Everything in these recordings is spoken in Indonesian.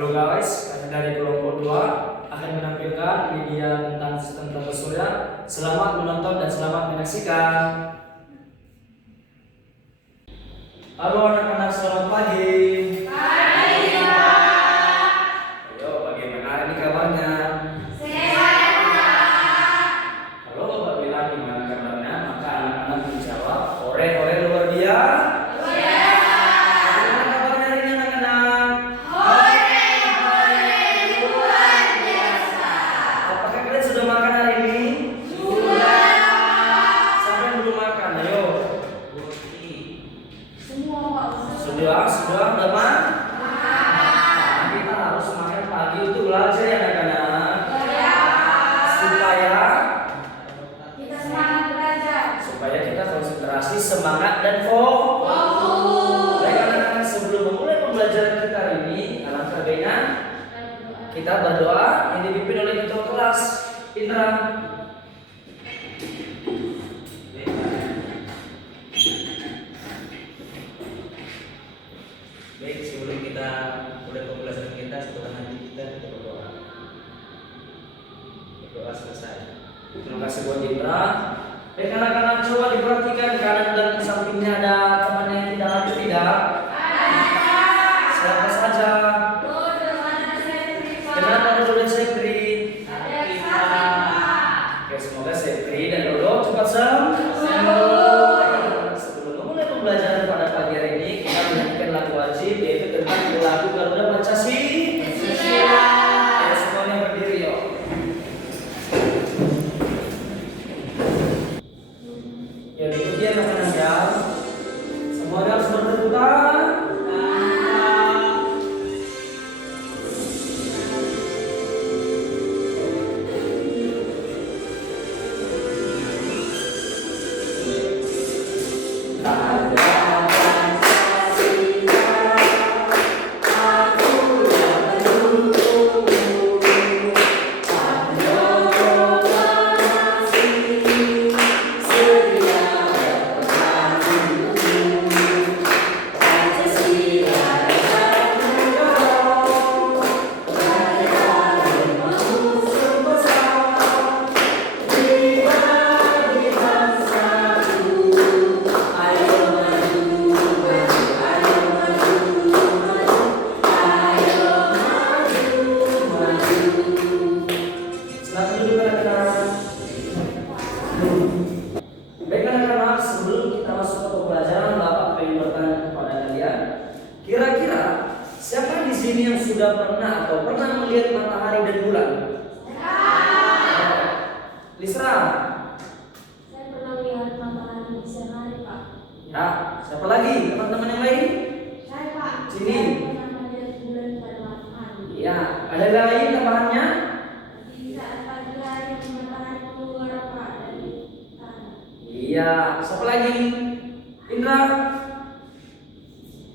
Halo guys, kami dari kelompok 2 akan menampilkan media tentang sistem tata surya. Selamat menonton dan selamat menyaksikan. Halo anak-anak, selamat pagi. Pagi, Pak. Ayo, bagaimana ini kabarnya? Sehat, Pak. Kalau Bapak bilang gimana kabarnya, maka anak-anak menjawab, ore-ore luar biasa. Bagaimana kabarnya hari ini anak-anak? Apakah kalian sudah makan hari ini? Siapa yang belum makan? Ayo. Sudah teman. Kita harus makan pagi untuk belajar ya anak-anak. Supaya kita konsentrasi, semangat dan fokus. Baik anak-anak, sebelum memulai pembelajaran kita hari ini, alangkah baiknya kita berdoa yang dipimpin oleh ketua kelas Indra. Baik, sebelum kita mulai pembelajaran kita, setelah nanti kita berdoa. Berdoa selesai. Terima kasih buat Indra. Baik anak-anak, coba diperhatikan kanan dan sampingnya ada temannya yang tidak hadir tidak? Siapa saja? Kenapa Dodo dan Sepri? Oke, semoga Sepri dan Dodo cepat sembuh. Sebelum memulai pembelajaran pada pagi hari ini, kita menyanyikan lagu wajib, yaitu tentang lagu Garuda Pancasila. Ayo semuanya berdiri yuk. Ya, ikuti anak-anak ya. Semua harus bertepuk tangan. Selamat duduk anak-anak. Baik anak-anak, sebelum kita masuk ke pembelajaran, Bapak ingin bertanya kepada kalian. Kira-kira siapa di sini yang sudah pernah atau pernah melihat matahari dan bulan? Lisra. Ya, siapa lagi? Teman-teman yang lain? Sini. Ya, ada lain tambahannya? Iya, siapa lagi? Indra.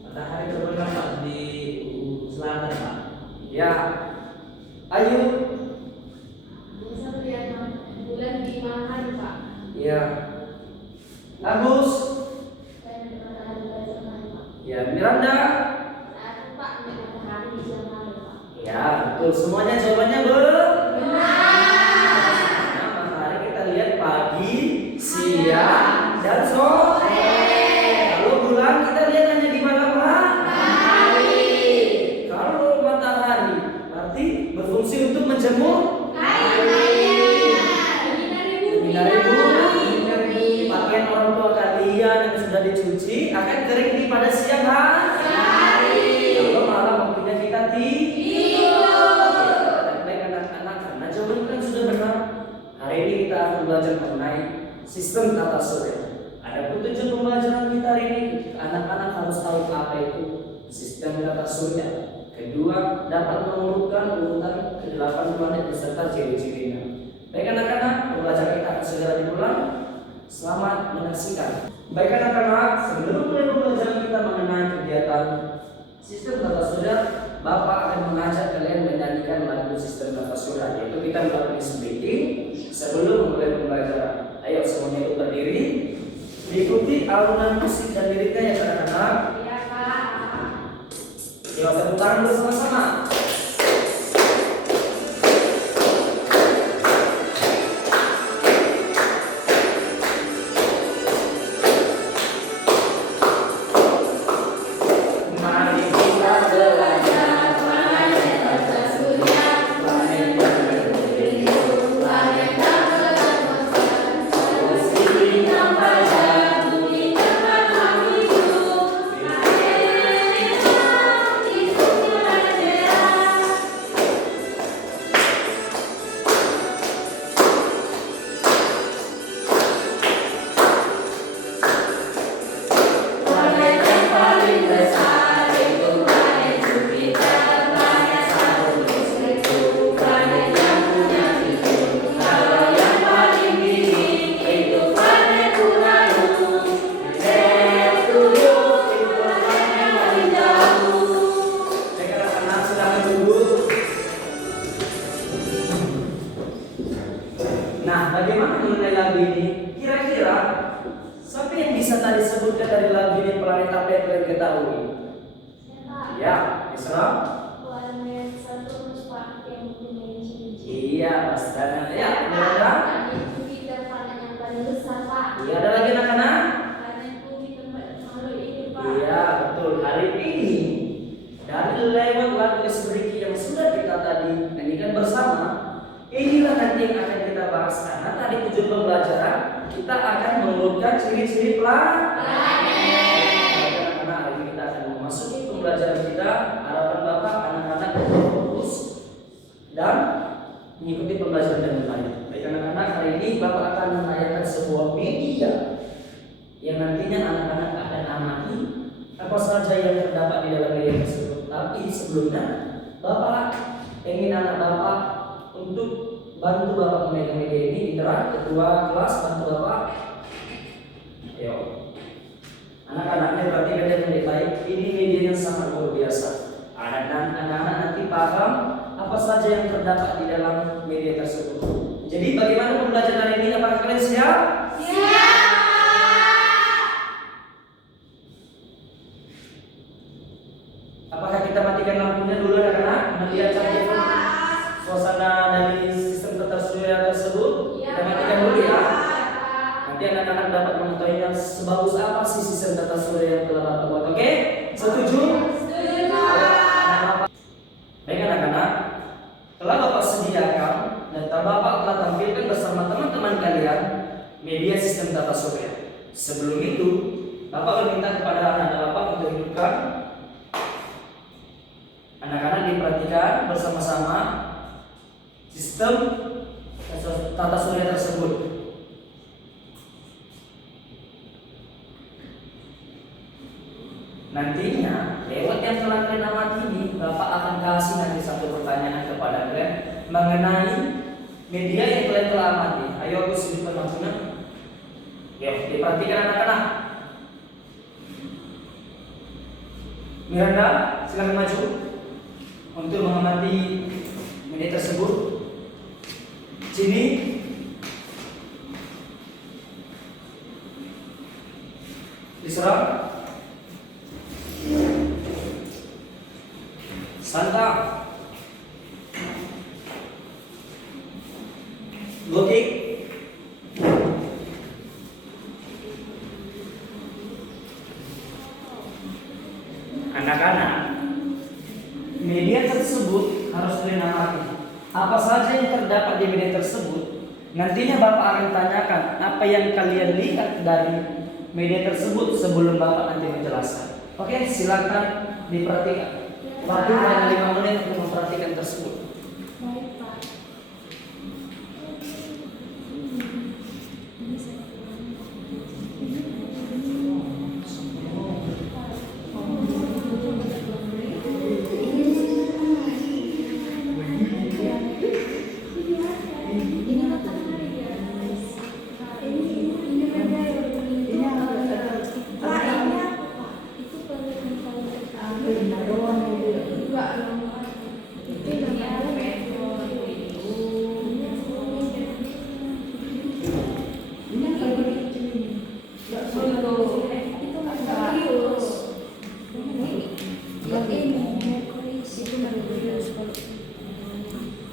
Matahari terbenam Pak di selatan Pak. Ya. Ayu. Ya. Agus. Ya, Miranda. Ya, betul. Semuanya jawabannya benar. Matahari kita lihat pagi, siang, dan sore. Kalau bulan kita lihat hanya di malam hari. Kalau matahari berarti berfungsi untuk menjemur menyinari bumi. Pakaian orang tua kalian yang sudah dicuci akan kering di pada siang hari. Kalau malam waktunya kita tidur. Baik anak-anak, karena jawaban kan sudah benar. Hari ini kita akan belajar mengenai sistem tata surya. Ada tujuan pembelajaran kita hari ini. Anak-anak harus tahu apa itu sistem tata surya. Kedua, dapat mengurutkan urutan ke-8 planet beserta ciri-cirinya. Baik anak-anak, pembelajaran kita akan segera dimulai. Selamat menyaksikan. Baik anak-anak, sebelum mulai pembelajaran kita mengenai kegiatan sistem tata surya, Bapak akan mengajak kalian menyanyikan lagu sistem tata surya. Yaitu kita melakukan speaking sebelum memulai pembelajaran. Ayo semuanya ikut berdiri. Diikuti alunan musik dan liriknya ya anak-anak. Iya, Pak. Yuk tepuk tangan bersama-sama. dari lagu ini planet apa yang kalian ketahui? Ya, Isra. Planet Saturnus Pak yang mempunyai cincin. Iya, Astana. Ya, Miranda. Planet Jupiter planet yang paling besar Pak. Iya, ada lagi anak-anak? Planet bumi tempat makhluk hidup Pak. Iya, betul. Hari ini dari lewat lagu Esbriki yang sudah kita tadi nyanyikan bersama, inilah nanti yang akan kita bahas. Karena tadi tujuan pembelajaran kita akan mengurutkan ciri-ciri planet. Karena hari ini kita akan memasuki pembelajaran kita. Harapan Bapak anak-anak fokus dan mengikuti pembelajaran dengan baik. Baik anak-anak, hari ini Bapak akan menayangkan sebuah media yang nantinya anak-anak akan amati apa saja yang terdapat di dalam media tersebut. Tapi sebelumnya Bapak ingin anak Bapak untuk bantu Bapak memegang media ini. Indra, ketua kelas, bantu Bapak. Ayo. Anak-anaknya berarti media yang baik. Ini media yang sangat luar biasa. Anak-anak nanti paham apa saja yang terdapat di dalam media tersebut. Jadi bagaimana pembelajaran hari ini? Apakah kalian siap? Apakah kita matikan lampunya dulu anak-anak? Melihat cantik suasana dari sistem tata surya tersebut. Kita matikan dulu ya. Nanti anak-anak dapat mengetahuinya sebagus apa sih sistem tata surya yang telah Bapak buat. Oke? Setuju? Baik anak-anak, telah Bapak sediakan dan Bapak telah tampilkan bersama teman-teman kalian media sistem tata surya. Sebelum itu, Bapak meminta kepada anak-anak Bapak untuk hidupkan. Anak-anak diperhatikan bersama-sama sistem tata surya tersebut. Nantinya lewat yang telah kalian amati ini, Bapak akan kasih nanti satu pertanyaan kepada kalian mengenai media yang kalian telah amati. Ayo aku hidupkan lampunya. Yuk, diperhatikan anak-anak. Miranda, silakan maju untuk mengamati media tersebut. Sini. Isra. Santa. Gotik. Anak-anak, media tersebut harus kalian amati. Apa saja yang terdapat di media tersebut, nantinya Bapak akan tanyakan apa yang kalian lihat dari media tersebut sebelum Bapak nanti menjelaskan. Oke, silakan diperhatikan. Waktu hanya 5 menit untuk memperhatikan tersebut. Baik Pak.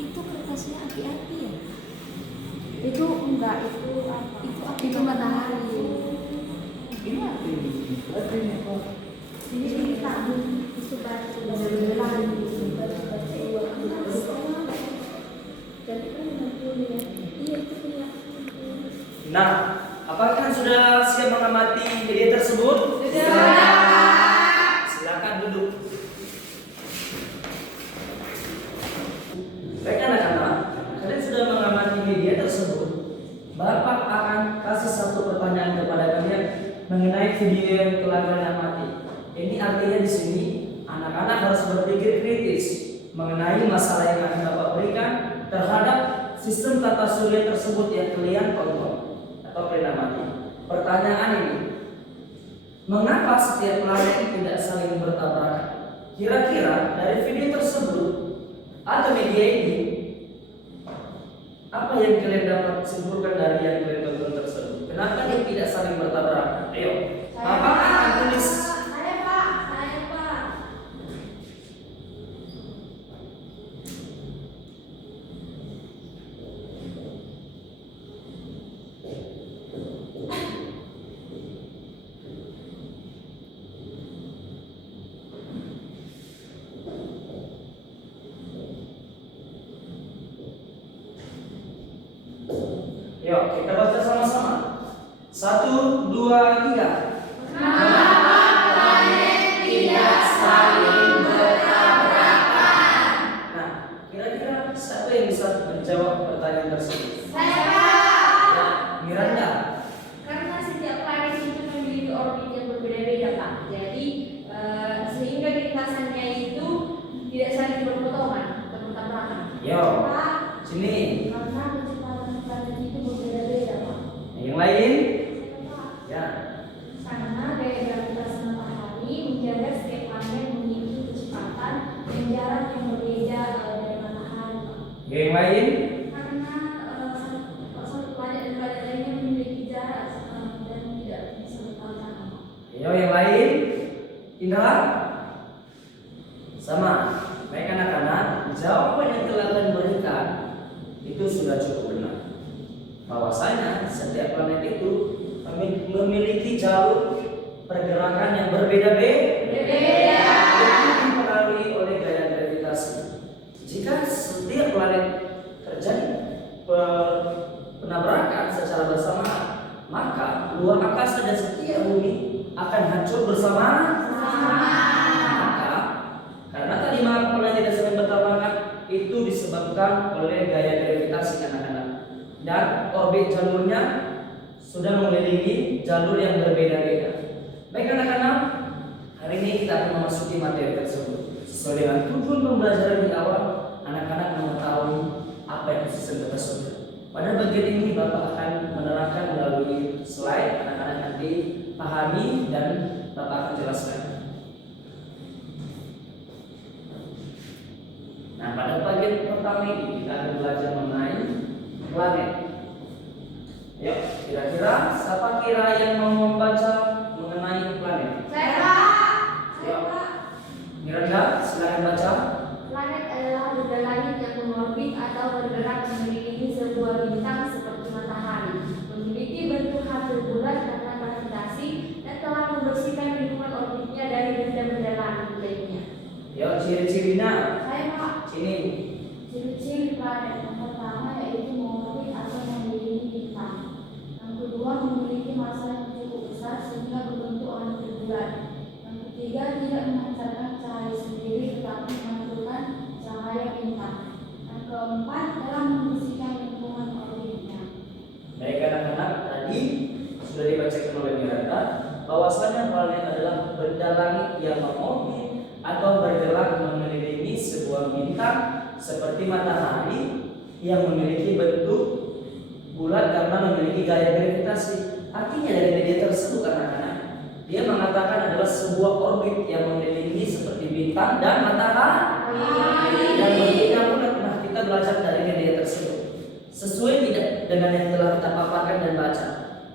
Itu kertasnya api-api ya? Itu enggak, itu apa? Itu matahari. Ini apa ini? Ini tabung, itu batu. Jadi kan 60 ya. Iya itu punya. Nah, apakah kalian sudah siap mengamati media tersebut? Silakan duduk. Baik anak-anak, kalian sudah mengamati media tersebut. Bapak akan kasih satu pertanyaan kepada kalian mengenai video yang telah kalian amati. Ini artinya di sini anak-anak harus berpikir kritis mengenai masalah yang akan Bapak berikan terhadap sistem tata surya tersebut yang kalian tonton atau kalian amati. Pertanyaan ini, mengapa setiap planet tidak saling bertabrakan? Kira-kira dari video tersebut atau media ini, apa yang kalian dapat simpulkan dari yang kalian tonton tersebut? Kenapa dia tidak saling bertabrakan? Ayo, apa? kita baca sama-sama. 1, 2, 3. Kenapa planet tidak saling bertabrakan? Nah, kira-kira siapa yang bisa menjawab pertanyaan tersebut? Saya. Ya, Miranda. Karena setiap planet itu memiliki orbit yang berbeda-beda, Pak. Jadi sehingga lintasannya itu tidak saling berpotongan atau bertabrakan. Yo, Pak, sini. karena kecepatan planet itu berbeda-beda, Pak. Yang lain? Pak, Ya. karena gaya gravitasi matahari menjaga setiap planet memiliki kecepatan dan jarak yang berbeda dari matahari, Pak. Yang lain? Karena satu planet dan planet lainnya memiliki jarak dan tidak bisa bertabrakan, Pak. Yo, yang lain? Indra? Sama. Baik anak-anak, jawaban yang telah kalian berikan itu sudah cukup benar. Bahwasanya setiap planet itu memiliki jalur pergerakan yang berbeda-beda. Itu dipengaruhi oleh gaya gravitasi. Jika setiap planet terjadi penabrakan secara bersamaan, maka luar angkasa dan setiap bumi akan hancur bersama. Maka karena tadi maka planet tidak saling bertabrakan itu disebabkan oleh gaya gravitasi anak-anak, dan orbit jalurnya sudah mengelilingi jalur yang berbeda-beda. Baik anak-anak, hari ini kita akan memasuki materi tersebut. Sesuai dengan tujuan pembelajaran di awal, anak-anak mengetahui apa itu sistem tata surya. Pada bagian ini Bapak akan menerangkan melalui slide, anak-anak nanti pahami dan Bapak akan jelaskan. Nah, pada bagian pertama ini kita akan belajar mengenai planet. Yuk, kira-kira siapa kira yang mau membaca mengenai planet? Saya, Pak. Yuk, Miranda, silakan baca. Planet adalah benda langit yang mengorbit atau bergerak mengelilingi sebuah bintang seperti matahari, memiliki bentuk hampir bulat karena gravitasi dan telah membersihkan lingkungan orbitnya dari benda-benda langit lainnya. Yuk, ciri-cirinya. Saya, Pak. Sini. Ciri-ciri planet yang pertama yaitu mengorbit atau mengelilingi bintang. Yang kedua, memiliki massa yang cukup besar sehingga berbentuk hampir bulat. Yang ketiga, tidak memancarkan cahaya sendiri tetapi memantulkan cahaya bintang. Yang keempat, telah membersihkan lingkungan orbitnya. Baik anak-anak, tadi sudah dibacakan oleh Miranda bahwasanya planet adalah benda langit yang mengorbit atau bergerak mengelilingi sebuah bintang seperti matahari yang memiliki bentuk bulat karena memiliki gaya gravitasi. Artinya dari media tersebut anak-anak, dia mengatakan adalah sebuah orbit yang mengelilingi seperti bintang dan matahari dan bentuknya bulat. Nah, kita belajar dari media tersebut. Sesuai tidak dengan yang telah kita paparkan dan baca,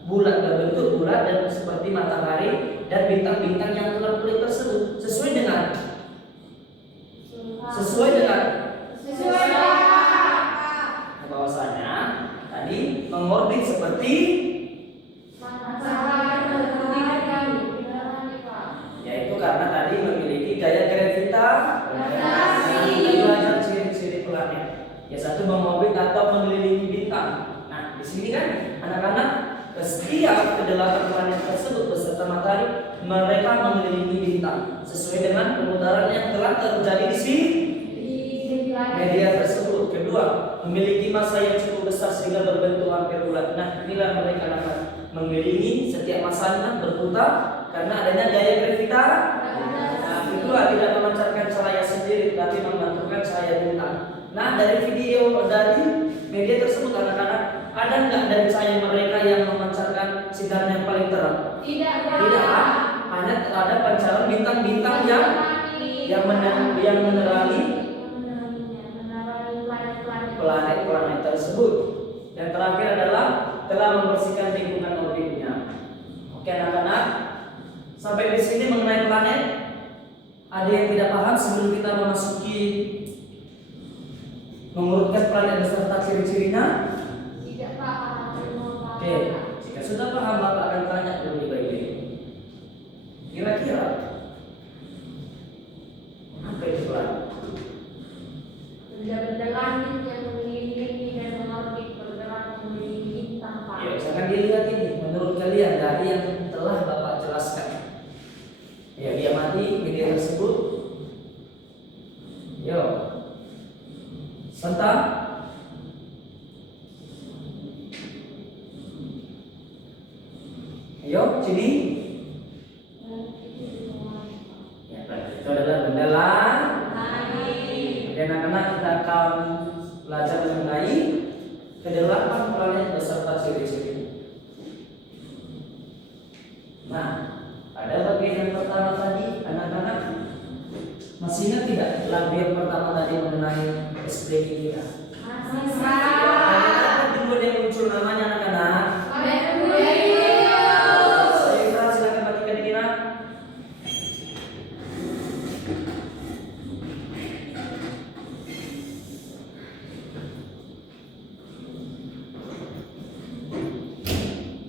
bulat berbentuk bulat dan seperti matahari dan bintang-bintang yang telah kulit tersebut sesuai dengan bahwasanya tadi mengorbit seperti yaitu karena tadi memiliki gaya gravitasi. Kita belajar ciri-ciri planet. Ya, satu mengorbit atau mengelilingi bintang. Nah, di sini kan anak-anak setiap kedelapan planet tersebut beserta matahari mereka mengelilingi bintang sesuai dengan pemutaran yang telah terjadi di sini media tersebut. Kedua, memiliki massa yang cukup besar sehingga berbentuk hampir bulat. Nah, inilah mereka akan mengelilingi setiap massanya berputar karena adanya gaya gravitasi. Nah, kedua, tidak memancarkan cahaya sendiri tapi memantulkan cahaya bintang. Nah, dari video dari media tersebut anak-anak, ada nggak dari cahaya mereka yang memancarkan sinar yang paling terang? Tidak. Hanya ada pancaran bintang-bintang yang menerangi planet-planet tersebut. Yang terakhir adalah telah membersihkan lingkungan orbitnya. Oke anak-anak, sampai di sini mengenai planet. Ada yang tidak paham sebelum kita memasuki mengurutkan planet beserta ciri-cirinya? Tidak, Pak. Oke, jika sudah paham Bapak akan tanya dulu di bagian ini. Kira-kira apa itu planet? Benda-benda langit yang mengelilingi dan mengorbit bergerak mengelilingi bintang, Pak. Ya, dia mati media tersebut. Yo. Serta ayo, sini. Ya, itu adalah benda dan anak-anak kita akan belajar mengenai kedelapan planet beserta ciri-ciri. Nah, pada bagian yang pertama tadi, anak-anak masih ingat tidak lagu yang pertama tadi mengenai SPG kita? Ada dulu yang muncul namanya anak-anak. Saya silakan bagikan ini nak.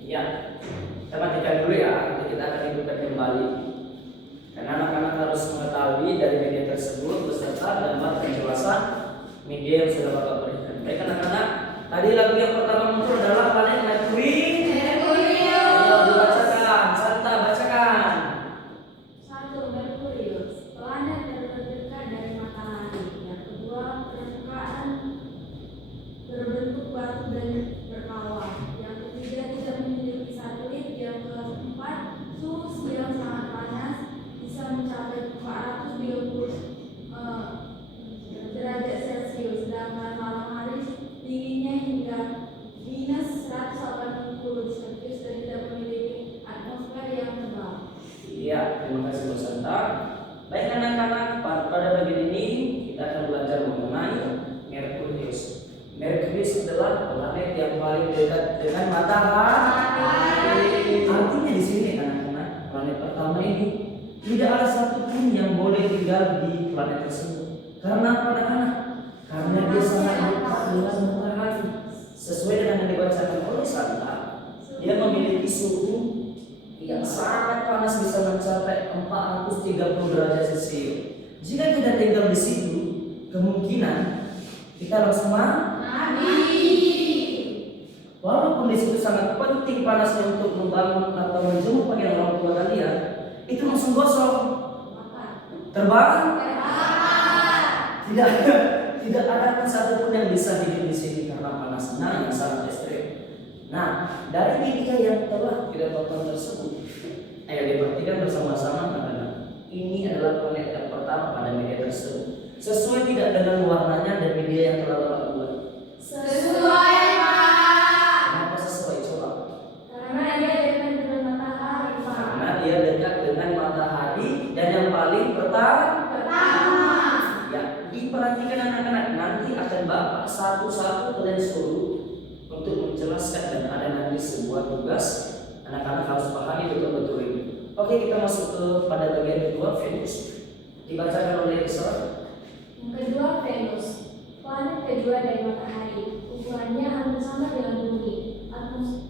Ya, kita matikan dulu ya. Nanti kita akan hidupkan kembali. Karena anak-anak harus mengetahui dari media tersebut beserta gambar penjelasan media yang sudah Bapak berikan. Baik anak-anak, tadi lagu yang pertama muncul adalah planet Merkuri. Ayo dibacakan, Santa bacakan. 1. Merkurius, planet terdekat dari matahari. Yang kedua, permukaan berbentuk batu dan berkawah. Yang ketiga, tidak memiliki satelit. Yang keempat, suhu yang sangat panas, bisa mencapai 430 derajat Celcius. Sedangkan malam hari dinginnya hingga minus 180 Celcius dan tidak memiliki atmosfer yang tebal. Iya, terima kasih Bu Santa. Baik anak-anak, pada bagian ini kita akan belajar mengenai Merkurius. Merkurius adalah planet yang paling dekat dengan matahari. Artinya di sini anak-anak, planet pertama ini tidak ada satupun yang boleh tinggal di planet tersebut. Karena apa anak-anak? Karena dia sangat dekat dengan matahari. Sesuai dengan yang dibacakan oleh Santa, dia memiliki suhu yang sangat panas, bisa mencapai 430 derajat Celcius. Jika kita tinggal di situ, kemungkinan kita langsung mati. Walaupun di situ sangat penting panasnya untuk membangun atau menjemur pakaian orang tua kalian, itu langsung gosong, terbang. Tidak ada pun satupun yang bisa hidup di sini karena panasnya yang sangat ekstrim. Nah, dari media yang telah kita tonton tersebut, ayo diperhatikan bersama-sama teman-teman. Ini adalah planet yang pertama pada media tersebut. Sesuai tidak dengan warnanya dan media yang telah Bapak buat? Sesuai, Pak. Kenapa sesuai? Coba. Karena dia dekat dengan matahari, Pak. Karena dia dekat dengan matahari dan yang paling pertama. Ya, diperhatikan anak-anak. Nanti akan Bapak satu-satu kalian suruh untuk menjelaskan dan ada nanti sebuah tugas anak-anak harus pahami betul-betul ini. Oke, kita masuk ke pada bagian kedua, Venus. Dibacakan oleh Isra. Yang kedua, Venus, planet kedua dari matahari. Ukurannya hampir sama dengan bumi.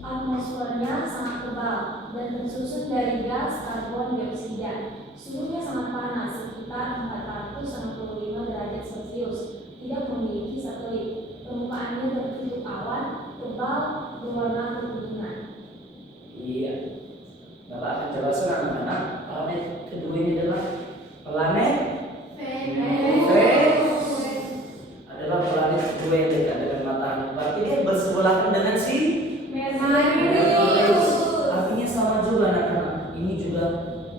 Atmosfernya sangat tebal dan tersusun dari gas karbon dioksida. Suhunya sangat panas, sekitar 465 derajat Celcius. Tidak memiliki satelit. Permukaannya berbentuk awan tebal berwarna kekuningan. Iya. Bapak akan jelaskan anak-anak. Planet kedua ini adalah planet Venus. Adalah planet kedua yang dekat dengan matahari. Berarti dia bersebelahan dengan si Merkurius. Artinya sama juga anak-anak. Ini juga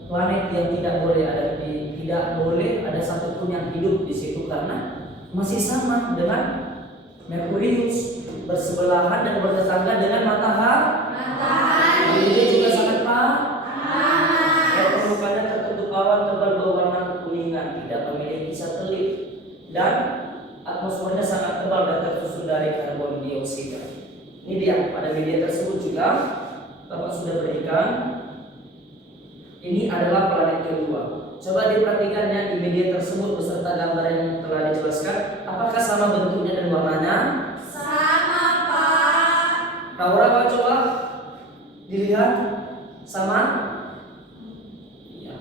planet yang tidak boleh ada satupun yang hidup di situ karena masih sama dengan Merkurius, bersebelahan dan bertetangga dengan matahari. Dia juga sangat panas. Permukaannya tertutup awan tebal berwarna kekuningan, tidak memiliki satelit dan atmosfernya sangat tebal dan tersusun dari karbon dioksida. Ini dia pada media tersebut juga Bapak sudah berikan. Ini adalah planet kedua. Coba diperhatikannya di media tersebut beserta gambar yang telah dijelaskan. Apakah sama bentuknya dan warnanya? Sama, Pak. Tahu apa coba? Dilihat sama? Iya.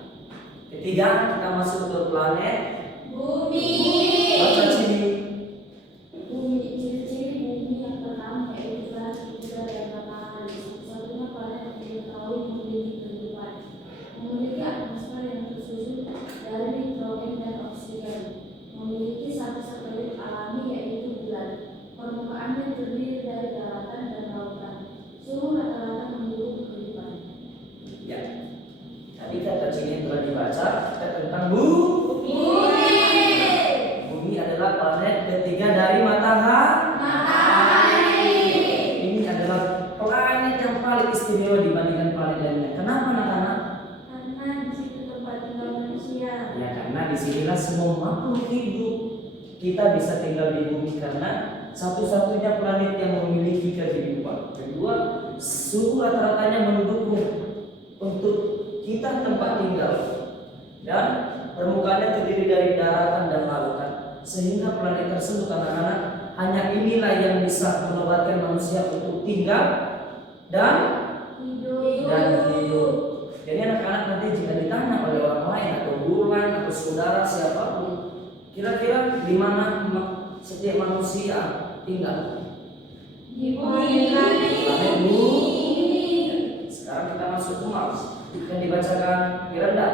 Ketiga, kita masuk ke planet Bumi. Baca sini. Bumi, ciri-ciri bumi yang pertama yaitu planet kedua dari matahari. Satu-satunya planet yang diketahui memiliki kehidupan, memiliki atmosfer yang telah dibaca tentang bumi. Bumi adalah planet ketiga dari matahari. Ini adalah planet yang paling istimewa dibandingkan planet lainnya. Kenapa anak-anak? Karena di situ tempat tinggal manusia. Ya karena disinilah semua makhluk hidup. Kita bisa tinggal di bumi karena satu-satunya planet yang memiliki kehidupan. Kedua, suhu rata-ratanya mendukung untuk kita tempat tinggal. Dan permukaannya terdiri dari daratan dan lautan. Sehingga planet tersebut anak-anak hanya inilah yang bisa menobatkan manusia untuk tinggal dan hidup. Jadi anak-anak nanti jika ditanya oleh orang lain atau bulan atau saudara siapapun, kira-kira di mana setiap manusia tinggal? Di bumi. Planet bumi. Sekarang kita masuk ke Mars. Yang dibacakan Miranda.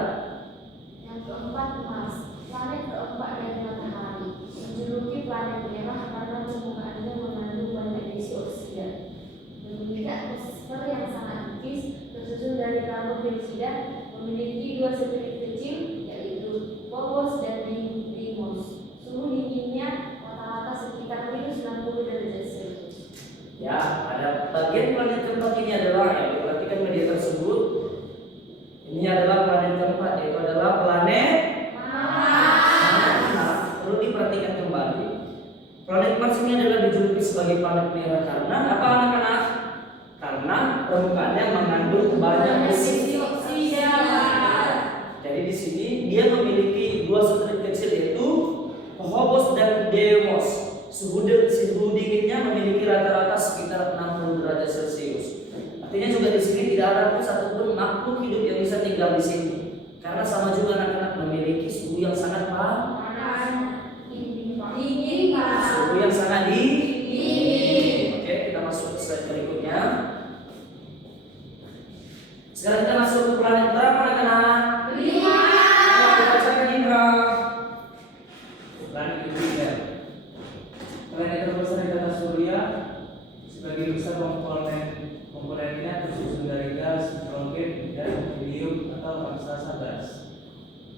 Yang keempat, Mars. Planet keempat dari matahari. Menjuluki planet merah karena permukaannya mengandung banyak isi oksigen. Memiliki atmosfer yang sangat tipis, tersusun dari karbon dioksida, memiliki dua satelit kecil yaitu Phobos dan Deimos. Suhu dinginnya rata-rata sekitar minus 60 derajat Celcius. Ya, ada bagian planet keempat ini adalah yang diperhatikan media tersebut. Ini adalah planet keempat, yaitu adalah planet Mars. Nah, perlu diperhatikan kembali. Planet Mars ini adalah dijuluki sebagai planet merah karena apa anak-anak? Karena permukaannya mengandung banyak isi oksida. Jadi di sini dia memiliki dua satelit kecil yaitu Phobos dan Deimos. Suhu dinginnya memiliki rata-rata sekitar 60 derajat Celcius. Artinya juga di sini tidak ada pun satupun makhluk hidup yang bisa tinggal di sini. Karena sama juga anak-anak memiliki suhu yang sangat Dingin. suhu yang sangat dingin. Oke, kita masuk ke slide berikutnya. Sekarang kita masuk ke planet berapa anak-anak? 5. Kita bacakan Indra. Planet Jupiter. Planet terbesar di tata surya, sebagian besar komponennya tersusun dari gas, hidrogen, dan helium atau raksasa gas.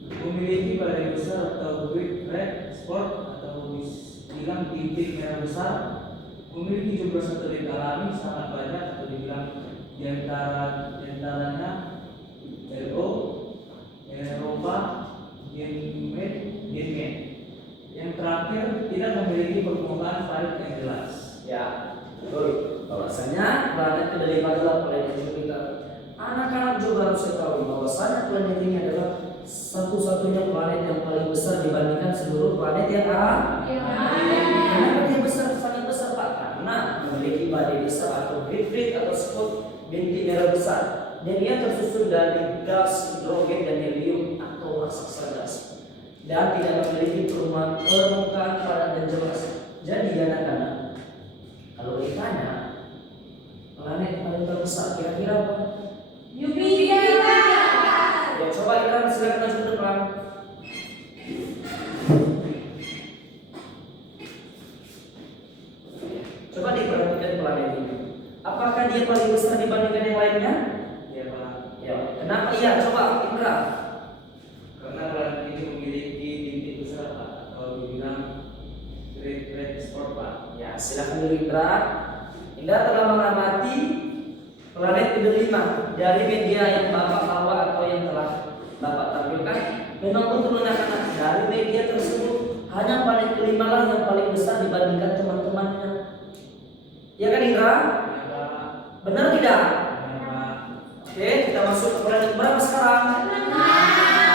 Memiliki badai besar atau big red spot atau dibilang titik merah besar. Memiliki jumlah satelit alami sangat banyak atau dibilang diantaranya LO, Europa, Ganymede. Yang terakhir tidak memiliki permukaan planet yang jelas. Ya, betul. Bahwasanya planet kelima adalah planet Jupiter. Anak-anak juga harus ketahui bahwasanya planet ini adalah satu-satunya planet yang paling besar dibandingkan seluruh planet yang ada. Kenapa dia besar, sangat besar Pak? Karena memiliki badai besar atau big atau spot bintik merah besar. Dan dia tersusun dari gas, hidrogen, dan helium atau raksasa gas. Dan tidak memiliki permukaan padat dan jelas. Jadi anak-anak, kalau ditanya planet paling terbesar kira-kira apa? Jupiter. Ya coba kita silakan maju ke depan. Coba diperhatikan planet ini. Apakah dia paling besar dibandingkan yang lainnya? Ya Pak. Ya. Kenapa iya? Coba Indra. Karena planet ini memiliki titik besar Pak, atau dibilang great red spot Pak. Ya silakan dulu Indra. Indra telah mengamati planet ke-5 dari media yang Bapak bawa atau yang telah Bapak tampilkan. Memang betul anak-anak, dari media tersebut hanya planet ke-5 lah yang paling besar dibandingkan teman-temannya. Ya kan Indra? Ya Pak. Benar tidak? Ya Pak. Oke, kita masuk ke planet berapa sekarang?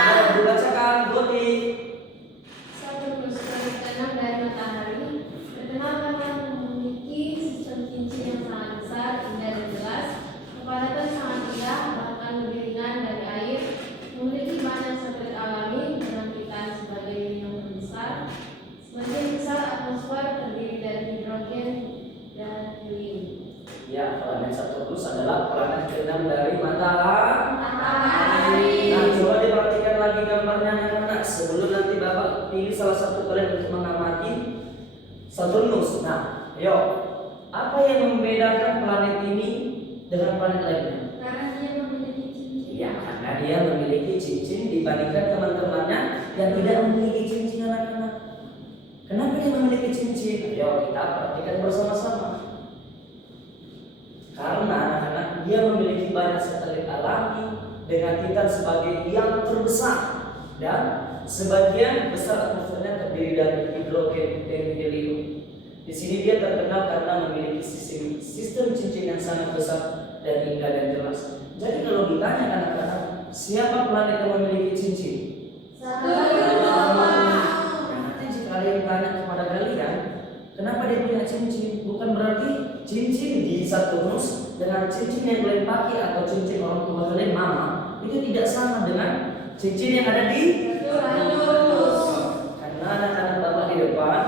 Ada dibacakan Goti. Saturnus, planet ke-6 dari matahari, terkenal karena memiliki sistem cincin yang sangat besar, indah dan jelas, kepadatan sangat rendah, bahkan lebih ringan dari air, memiliki banyak satelit alami dengan Titan sebagai yang terbesar. Sebagian besar atmosfer terdiri dari hidrogen dan helium. Ya, planet Saturnus adalah planet ke-6 dari matahari. Matahari. Nah, coba diperhatikan lagi gambarnya anak-anak sebelum nanti Bapak pilih salah satu kalian untuk mengamati Saturnus. Nah, ayo, apa yang membedakan planet ini dengan planet lainnya? Karena dia memiliki cincin. Ya, karena dia memiliki cincin di dibandingkan teman-temannya yang tidak memiliki cincin anak-anak. Kenapa dia memiliki cincin? Ayo kita perhatikan bersama-sama. Karena anak-anak dia memiliki banyak satelit alami dengan titan sebagai yang terbesar dan sebagian besar atmosfernya terdiri dari hidrogen dan helium. Di sini dia terkenal karena memiliki sistem cincin yang sangat besar dan indah dan jelas. Jadi kalau ditanya anak-anak, siapa planet yang memiliki cincin? Nanti jika kalian tanya kepada kalian, kenapa dia punya cincin? Bukan berarti cincin di Saturnus dengan cincin yang kalian pakai atau cincin orang tua kalian mama itu tidak sama dengan cincin yang ada di Saturnus. Karena anak-anak bapak di depan,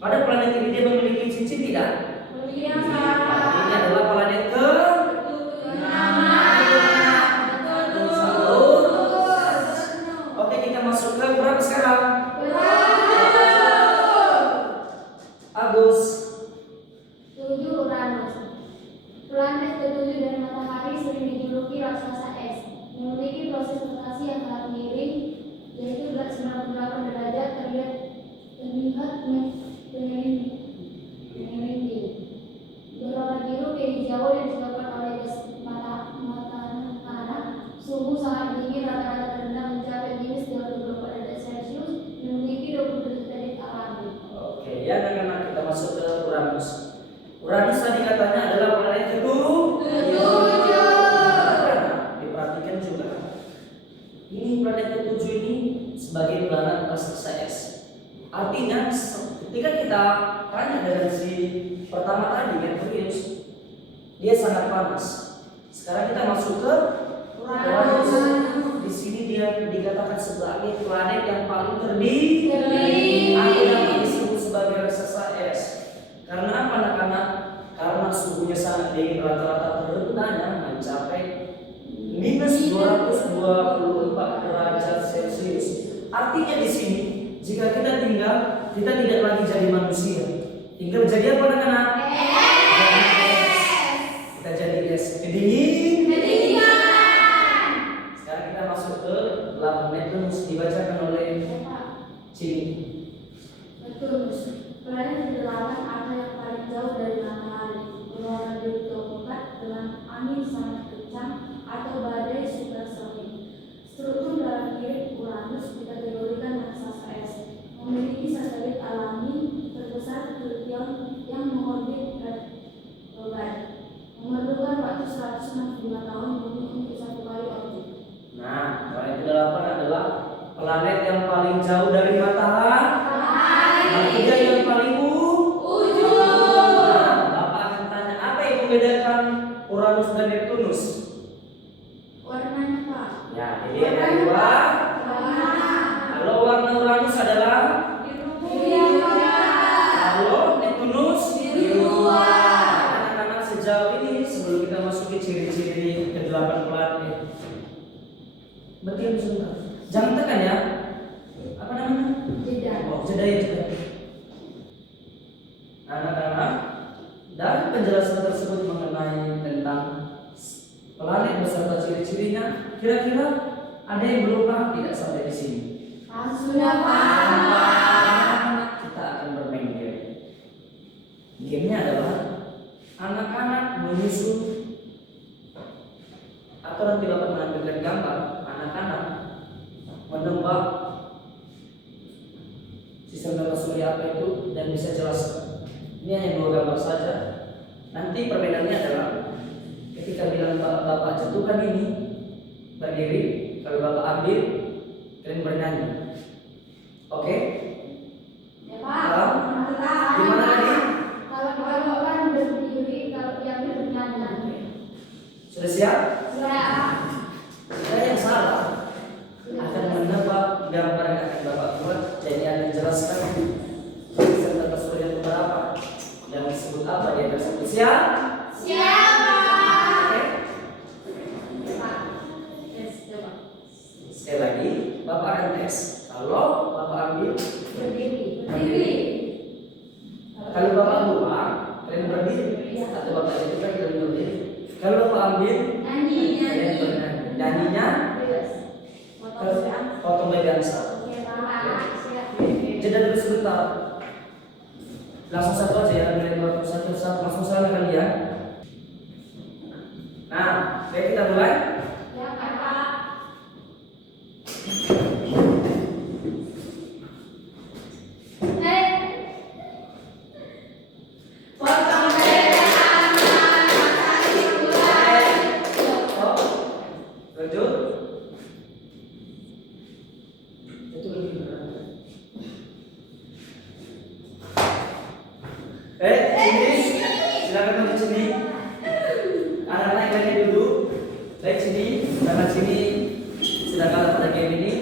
pada planet ini dia memiliki cincin tidak? Ini adalah planet ke Oke, kita masuk ke berapa sekarang? Agus. 7 Uranus. Planet ketujuh dari matahari sering dijuluki raksasa es. Memiliki proses rotasi yang sangat miring, yaitu 98 derajat terlihat menyelimuti. Berwarna biru kehijauan yang disebabkan oleh gas mata. Suhu sangat dingin, rata-rata terendah mencapai minus 24 derajat Celcius, memiliki 20 derajat alami. Oke, ya anak-anak, kita masuk ke Uranus. Uranus tadi katanya adalah planet ketujuh. Diperhatikan juga. Ini planet ketujuh ini sebagai planet raksasa es. Artinya, ketika kita tanya dari si pertama tadi Merkurius, dia sangat panas. Sekarang kita masuk ke Uranus. Di sini dia dikatakan sebagai planet yang paling terdingin. Atau yang disebut sebagai raksasa es. Karena apa anak-anak? Karena suhunya sangat dingin, rata-rata terendahnya mencapai minus 224 derajat Celcius. Artinya di sini, jika kita tinggal, kita tidak lagi jadi manusia. Tinggal jadi apa anak-anak? Kita jadi es. Kedinginan. Sekarang kita masuk ke 8 Neptunus, dibacakan oleh Cini. Neptunus, planet kedelapan atau yang paling jauh dari matahari, berwarna biru pekat dengan angin sangat kencang atau badai supersonik. Struktur dalam mirip Uranus dikategorikan raksasa es, memiliki satelit alami terbesar yang mengorbit Rogan. Memerlukan waktu 165 tahun bumi untuk satu kali orbit. Nah, planet ke-8 adalah planet yang paling jauh dari matahari. Ketiga yang paling ujung. Nah, Bapak akan tanya, apa yang membedakan Uranus dan Neptunus? Warnanya Pak? Ya, ini ada dua. Kalau warna Uranus adalah kalau Neptunus biru. Anak-anak sejauh ini sebelum kita masuk ke ciri-ciri ke-8 planet. Berdiam sebentar. Jangan tekan ya. Apa namanya? Jeda. Oh, jeda ya jeda. Anak-anak, dari penjelasan tersebut mengenai tentang planet beserta ciri-cirinya, kira-kira ada yang belum paham tidak sampai di sini? Sudah Pak. Kita akan bermain game. Gamenya adalah anak-anak menyusun atau nanti Bapak menampilkan gambar anak-anak menebak sistem tata surya apa itu dan bisa jelaskan. Ini hanya 2 gambar saja. Nanti perbedaannya adalah ketika bilang Bapak jatuhkan ini berdiri, kalau Bapak ambil kalian bernyanyi. Oke? Ya Pak. Gimana tadi? Kalau kan berdiri, kalau diambil bernyanyi. Sudah siap? Sudah. Saya yang salah akan menebak gambar yang akan Bapak buat. Jadi akan jelaskan sistem tata surya itu berapa, yang disebut apa dia tersebut. Siap? Oke? Sekali lagi, Bapak akan tes. Kalau Bapak ambil, Berdiri. kalau Bapak buang, kalian berdiri. Atau Bapak itu kan kalian berdiri. Kalau Bapak ambil, Nyanyi. kalian bernyanyi. Nyanyinya Anissa. Oke, Pak. Siap. Jeda dulu sebentar. Langsung satu aja ya, dari satu langsung salah kalian. Nah, oke kita mulai. Ya, Pak. Potong bebek Oh, lanjut. Itu lebih berat. Sini, silakan maju sini. Anak-anak yang lagi duduk, baik sini, tangan sini. Sedangkan pada game ini,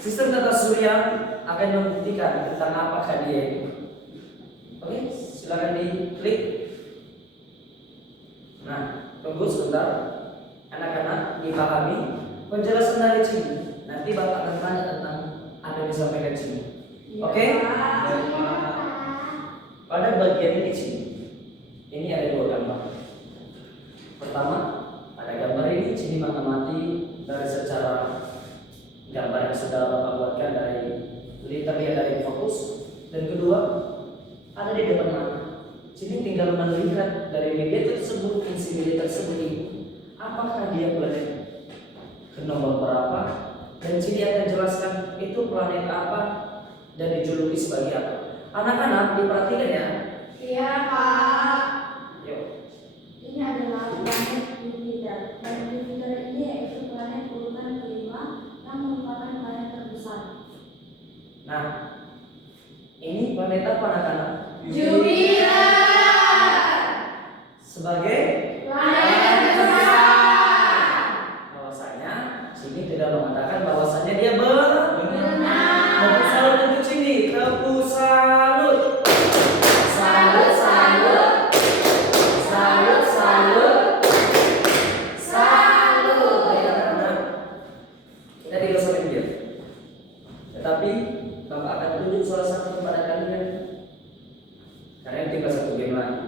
sistem tata surya akan membuktikan tentang apakah dia ini. Oke, silakan diklik. Nah, tunggu sebentar. Anak-anak dipahami penjelasan dari sini. Nanti Bapak akan tanya tentang apa yang disampaikan sini. Oke? Pada bagian ini sini, ini ada dua gambar. Pertama, ada gambar ini sini mengamati dari secara gambar yang sudah Bapak buatkan dari terlihat dari fokus. Dan kedua, ada di depan mata. Sini tinggal melihat dari media tersebut, isi media tersebut ini, apakah dia planet ke nomor berapa, dan sini akan jelaskan itu planet apa dan dijuluki sebagai apa. Anak-anak diperhatikan ya. Iya, Pak. Yuk. Ini adalah planet Jupiter. Dan Jupiter ini yaitu planet urutan kelima yang merupakan planet terbesar. Nah, ini planet apa anak-anak? Jupiter. Sebagai Planet terbesar. bahwasanya sini tidak mengatakan bahwasanya dia benar. Benar. Tepuk salut untuk sini, tepuk salut. Salut, salut. Salut, salut. Salut. Baik, anak-anak. Kita tidak usah pinggir. Tetapi Bapak akan tunjuk salah satu kepada kalian. Kalian tinggal satu game lagi.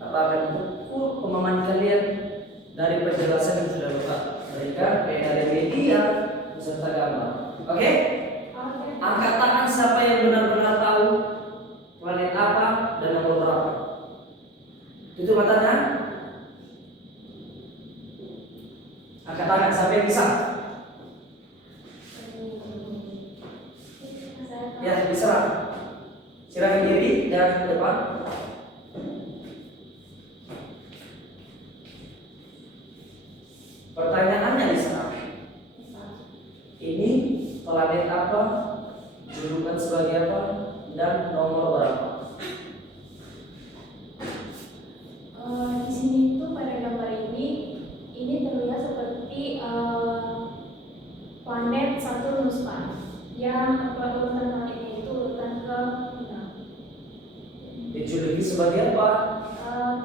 Bapak akan ukur pemahaman kalian dari penjelasan yang sudah Bapak berikan, baik dari media beserta gambar. Oke? Oke. Angkat tangan siapa yang benar-benar tahu planet apa dan nomor berapa. Tutup matanya. Angkat tangan siapa yang bisa. Ya, bisa. Silakan diri dan ke depan. Pertanyaannya di sana. Ini planet apa? Julukan sebagai apa? Dan nomor berapa? Di sini tuh pada gambar ini terlihat seperti planet Saturnus, Pak. Yang urutan planetnya itu urutan ke-6. Dijuluki sebagai apa?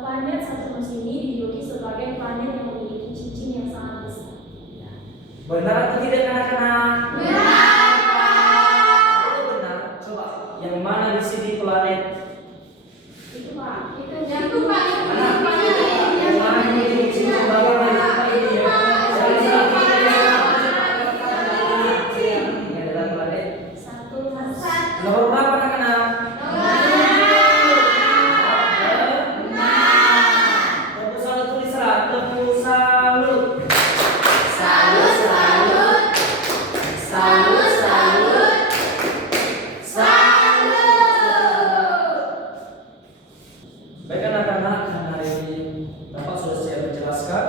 Planet Saturnus ini dijuluki sebagai planet yang memiliki cincin yang sangat besar. Benar atau tidak anak-anak? Benar. Itu benar. Coba yang mana di sini planet? Itu, Pak. Itu Pak. Mana? Yang mana memiliki cincin sebagai planet? Ini adalah planet. Saturnus. Nomor berapa anak-anak? Tepuk salut tulis serat. Tepuk salut. Salut, salut. Salut, salut. Baik anak-anak, hari ini Bapak sudah siap menjelaskan.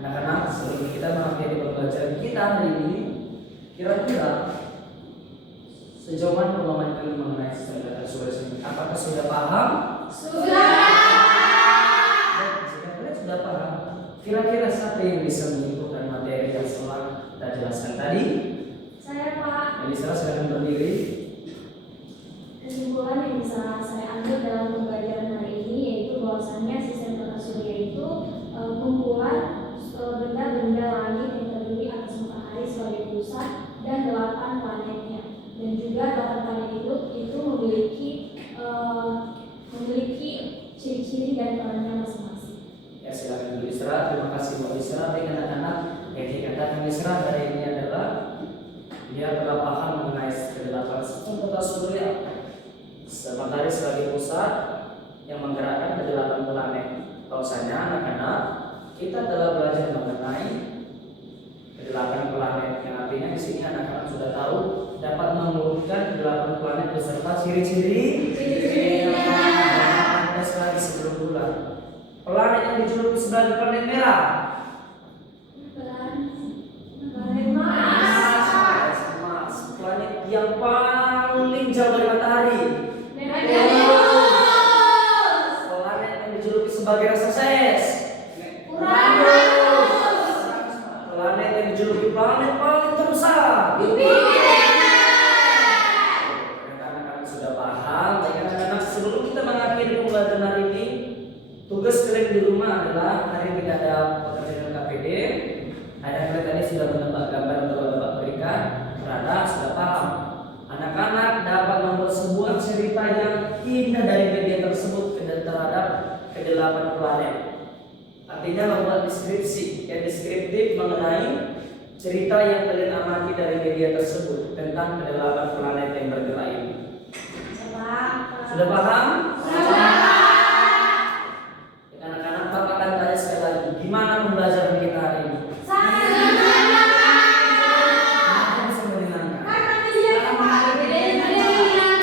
Anak-anak, sebelum kita mengakhiri pembelajaran kita hari ini, kira-kira sejauh mana pemahaman kalian mengenai sistem data surya ini? Apakah sudah paham? Dan jika kalian sudah paham, kira-kira siapa yang bisa menyimpulkan materi yang telah kita jelaskan tadi? Saya, Pak. Jadi silakan berdiri. Kesimpulan yang bisa saya ambil dalam pembelajaran hari ini yaitu bahwasannya sistem tata surya itu kumpulan benda-benda langit yang terdiri atas matahari sebagai pusat dan 8 planetnya. Dan juga 8 planet itu memiliki ciri-ciri dan perannya masing-masing. Ya silakan dulu istirahat. Terima kasih buat istirahat. Baik anak-anak, yang dikatakan istirahat hari ini adalah dia telah paham mengenai kedelapan sistem tata surya. Matahari sebagai pusat yang menggerakkan kedelapan planet. Bahwasanya anak-anak kita telah belajar mengenai kedelapan planet, yang artinya di sini anak-anak sudah tahu dapat mengurutkan kedelapan planet beserta ciri-ciri ada sekali sebelum bulan. Planet yang dijuluki sebagai planet merah. Mars, planet yang paling jauh dari matahari. Planet yang dijuluki sebagai raksasa. Planet yang dijuluki planet paling terbesar. Anak-anak sudah paham. Jadi anak-anak, sebelum kita mengakhiri pembelajaran hari ini, tugas kalian di rumah adalah hari ini tidak ada pekerjaan KPD. Anak-anak tadi sudah menebak gambar untuk Bapak berikan. Terhadap sudah paham. Anak-anak dapat membuat sebuah cerita yang indah dari media tersebut terhadap kedelapan planet. Artinya membuat deskripsi yang deskriptif mengenai cerita yang kalian amati dari media tersebut tentang kedelapan planet yang bergerak ini. Sudah paham? Anak-anak, Bapak akan tanya sekali lagi, gimana pembelajaran kita hari ini?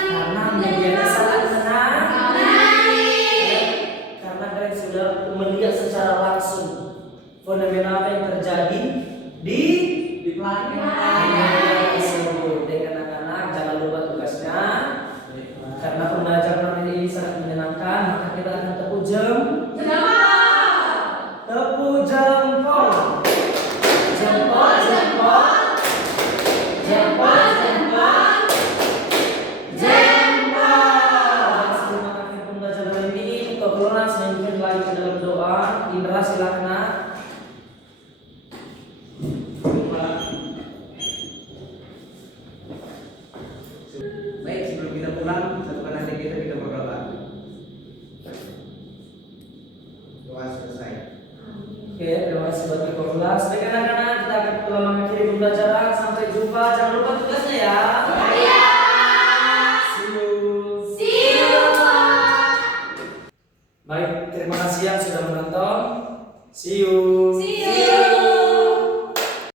Karena medianya sangat menarik. Karena kalian sudah melihat secara langsung fenomena apa yang terjadi di Di planet.